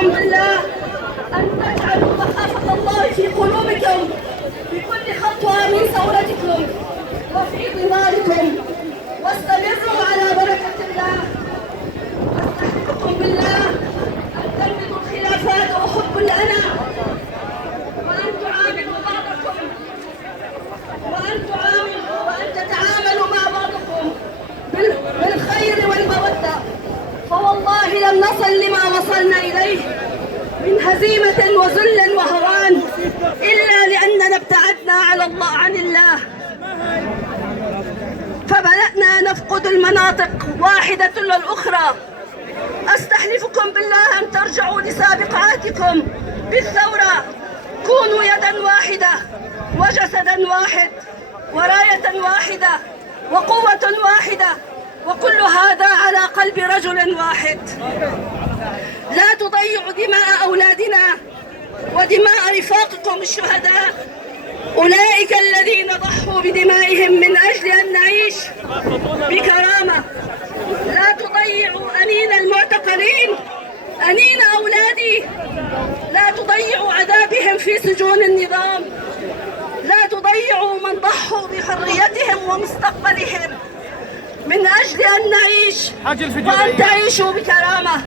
أستحلفكم بالله أن تجعلوا مخافة الله في قلوبكم بكل خطوة من ثورتكم وفي ضماركم، واستمروا على بركة الله. أستحلفكم بالله أن تنبذوا الخلافات وحب الأنا، وأن تعاملوا بعضكم وأن تتعاملوا مع بعضكم بالخير والمودة، فوالله لم نصل لما وصلنا إليه من هزيمة وذل وهوان إلا لأننا ابتعدنا على الله عن الله، فبدأنا نفقد المناطق واحدة للأخرى. أستحلفكم بالله أن ترجعوا لسابقاتكم بالثورة، كونوا يدا واحدة وجسدا واحد وراية واحدة وقوة واحدة، وكل هذا على قلب رجل واحد. لا تضيعوا دماء أولادنا ودماء رفاقكم الشهداء، أولئك الذين ضحوا بدمائهم من أجل أن نعيش بكرامة. لا تضيعوا أنين المعتقلين، أنين أولادي، لا تضيعوا عذابهم في سجون النظام، لا تضيعوا من ضحوا بحريتهم ومستقبلهم من أجل أن نعيش وأن تعيشوا بكرامة.